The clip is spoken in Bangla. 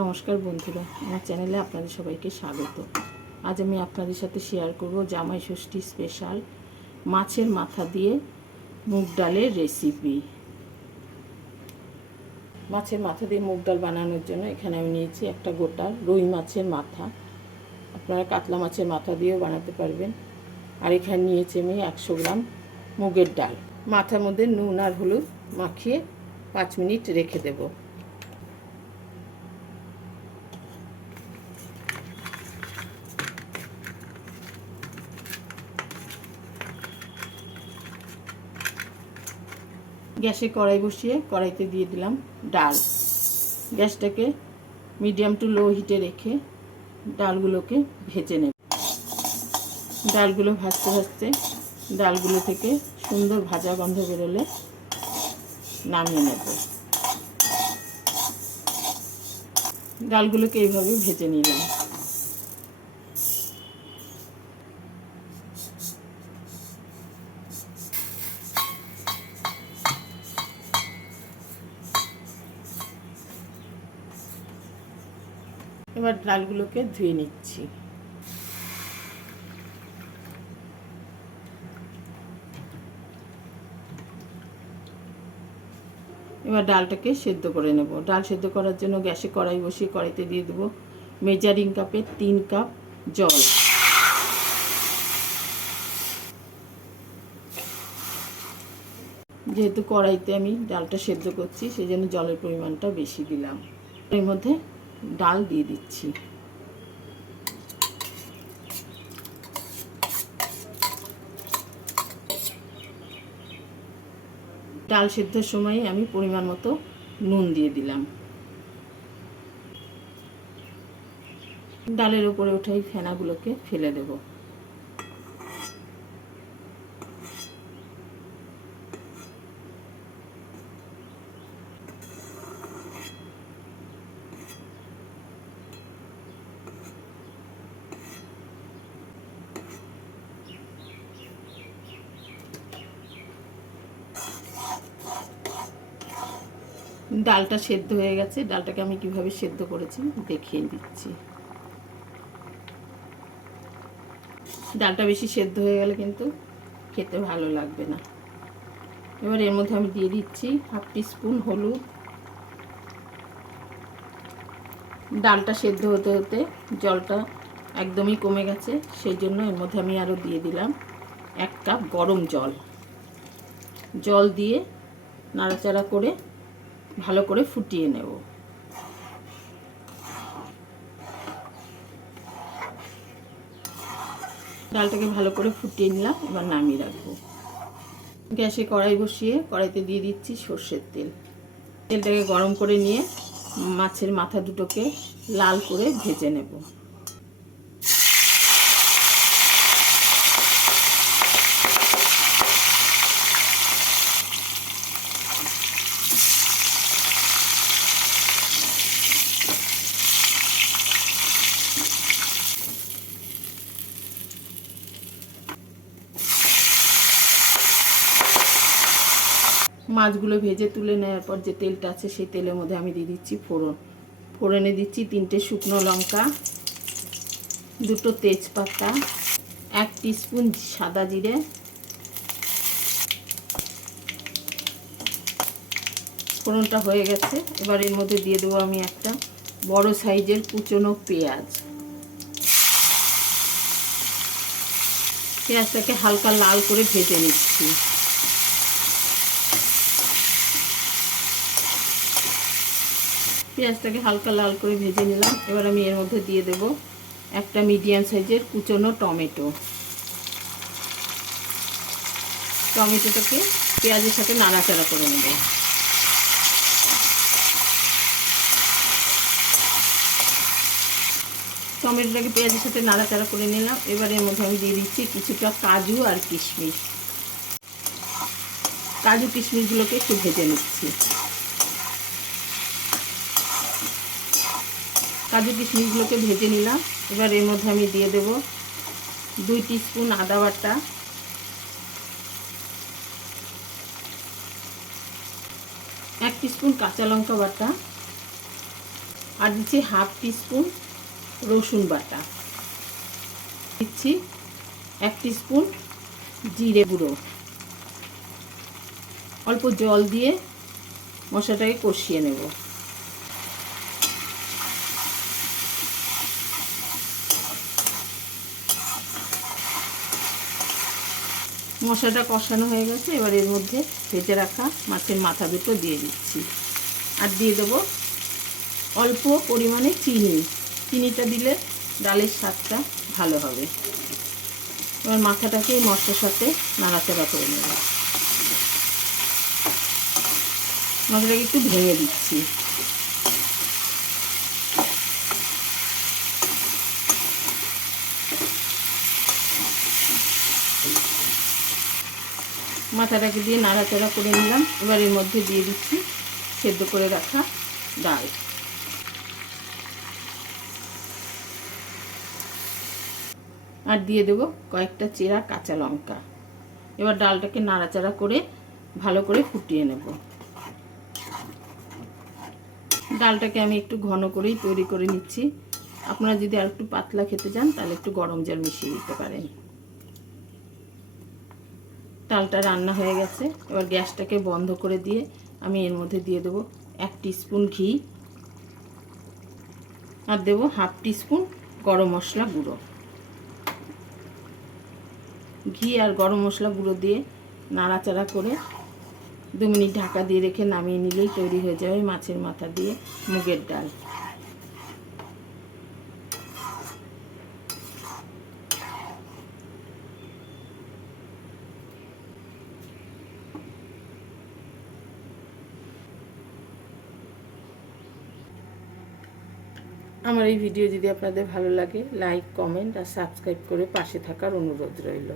নমস্কার বন্ধুরা, আমার চ্যানেলে আপনাদের সবাইকে স্বাগত। আজ আমি আপনাদের সাথে শেয়ার করব জামাই ষষ্ঠী স্পেশাল মাছের মাথা দিয়ে মুগ ডালের রেসিপি মাছের মাথা দিয়ে মুগ ডাল বানানোর জন্য এখানে আমি নিয়েছি একটা গোটা রুই মাছের মাথা। আপনারা কাতলা মাছের মাথা দিয়েও বানাতে পারবেন। আর এখানে নিয়েছি আমি একশো গ্রাম মুগের ডাল। মাথার মধ্যে নুন আর হলুদ মাখিয়ে পাঁচ মিনিট রেখে দেবো। গ্যাসে কড়াই বসিয়ে কড়াইতে দিয়ে দিলাম ডাল। গ্যাসটাকে মিডিয়াম টু লো হিটে রেখে ডালগুলোকে ভেজে নেব। ডালগুলো ভাজতে ভাজতে ডালগুলো থেকে সুন্দর ভাজা গন্ধ বেরোলে নামিয়ে নেব। ডালগুলোকে এইভাবে ভেজে নিলাম। এবার ডালগুলোকে ধুয়ে নিচ্ছি। এবার ডালটাকে সেদ্ধ করে নেব। ডাল সেদ্ধ করার জন্য গ্যাসে কড়াই বসিয়ে কড়াইতে দিয়ে দেবো মেজারিং কাপে তিন কাপ জল। যেহেতু কড়াইতে আমি ডালটা সেদ্ধ করছি সেই জন্য জলের পরিমাণটা বেশি দিলাম। এর মধ্যে ডাল দিয়ে দিচ্ছি। ডাল সেদ্ধর সময় আমি পরিমাণ মতো নুন দিয়ে দিলাম। ডালের উপরে ওঠাই ফেনাগুলোকে ফেলে দেব। ডালটা সেদ্ধ হয়ে গেছে। ডালটাকে আমি কীভাবে সেদ্ধ করেছি দেখিয়ে দিচ্ছি। ডালটা বেশি সেদ্ধ হয়ে গেলে কিন্তু খেতে ভালো লাগবে না। এবার এর মধ্যে আমি দিয়ে দিচ্ছি হাফ স্পুন হলুদ। ডালটা সেদ্ধ হতে হতে জলটা একদমই কমে গেছে, সেই জন্য এর মধ্যে আমি আরও দিয়ে দিলাম এক কাপ গরম জল। জল দিয়ে নাড়াচাড়া করে ভালো করে ফুটিয়ে নেব। ডালটাকে ভালো করে ফুটিয়ে নিলাম, এবার নামিয়ে রাখব। গ্যাসে কড়াই বসিয়ে কড়াইতে দিয়ে দিচ্ছি সর্ষের তেল। তেলটাকে গরম করে নিয়ে মাছের মাথা দুটোকে লাল করে ভেজে নেব। মাছগুলো ভেজে তুলে নেওয়ার পর যে তেলটা আছে সেই তেলের মধ্যে আমি দিয়ে দিচ্ছি ফোড়ন। ফোড়নে দিচ্ছি তিনটে শুকনো লঙ্কা, দুটো তেজপাতা, এক স্পুন সাদা জিরে, ফোড়নটা হয়ে গেছে। এবার এর মধ্যে দিয়ে দেবো আমি একটা বড় সাইজের কুচনো পেঁয়াজ। পেঁয়াজটাকে হালকা লাল করে ভেজে নিচ্ছি। পেঁয়াজটাকে হালকা লাল করে ভেজে নিলাম। এবার আমি এর মধ্যে দিয়ে দেব একটা মিডিয়াম সাইজের কুচনো টমেটো। টমেটোটাকে পেঁয়াজের সাথে নাড়াচাড়া করে নেব। টমেটোটাকে পেঁয়াজের সাথে নাড়াচাড়া করে নিলাম। এবার এর মধ্যে আমি দিয়ে দিচ্ছি কিছুটা কাজু আর কিশমিশ। কাজু কিশমিশগুলোকে একটু ভেজে নিচ্ছি। কাজু কিশমিশগুলোকে ভেজে নিলাম। এবার এর মধ্যে আমি দিয়ে দেব দুই স্পুন আদা বাটা। এক স্পুন কাঁচা লঙ্কা বাটা। আর দিচ্ছি হাফ টিস্পুন রসুন বাটা। দিচ্ছি এক টিস্পুন জিরে গুঁড়ো। অল্প জল দিয়ে মশলাটাকে কষিয়ে নেব। মশলাটা কষানো হয়ে গেছে, এবার এর মধ্যে ভেজে রাখা মাছের মাথা দুটো দিয়ে দিচ্ছি। আর দিয়ে দেবো অল্প পরিমাণে চিনি। চিনিটা দিলে ডালের স্বাদটা ভালো হবে। এবার মাথাটাকে মশলার সাথে নাড়াচাড়া করে নেব। মাথাটাকে একটু ভেঙে দিচ্ছি। মাথাটাকে দিয়ে নাড়াচাড়া করে নিলাম। এবার এর মধ্যে দিয়ে দিচ্ছি সেদ্ধ করে রাখা ডাল। আর দিয়ে দেবো কয়েকটা চেরা কাঁচা লঙ্কা। এবার ডালটাকে নাড়াচাড়া করে ভালো করে ফুটিয়ে নেব। ডালটাকে আমি একটু ঘন করেই তৈরি করে নিচ্ছি। আপনারা যদি আর একটু পাতলা খেতে চান, তাহলে একটু গরম জল মিশিয়ে দিতে পারেন। ডালটা রান্না হয়ে গেছে। এবার গ্যাসটাকে বন্ধ করে দিয়ে আমি এর মধ্যে দিয়ে দেবো এক স্পুন ঘি আর দেবো হাফ স্পুন গরম মশলা গুঁড়ো। ঘি আর গরম মশলা গুঁড়ো দিয়ে নাড়াচাড়া করে দু মিনিট ঢাকা দিয়ে রেখে নামিয়ে নিলেই তৈরি হয়ে যাবে মাছের মাথা দিয়ে মুগের ডাল। আমার এই ভিডিও যদি আপনাদের ভালো লাগে লাইক কমেন্ট আর সাবস্ক্রাইব করে পাশে থাকার অনুরোধ রইল।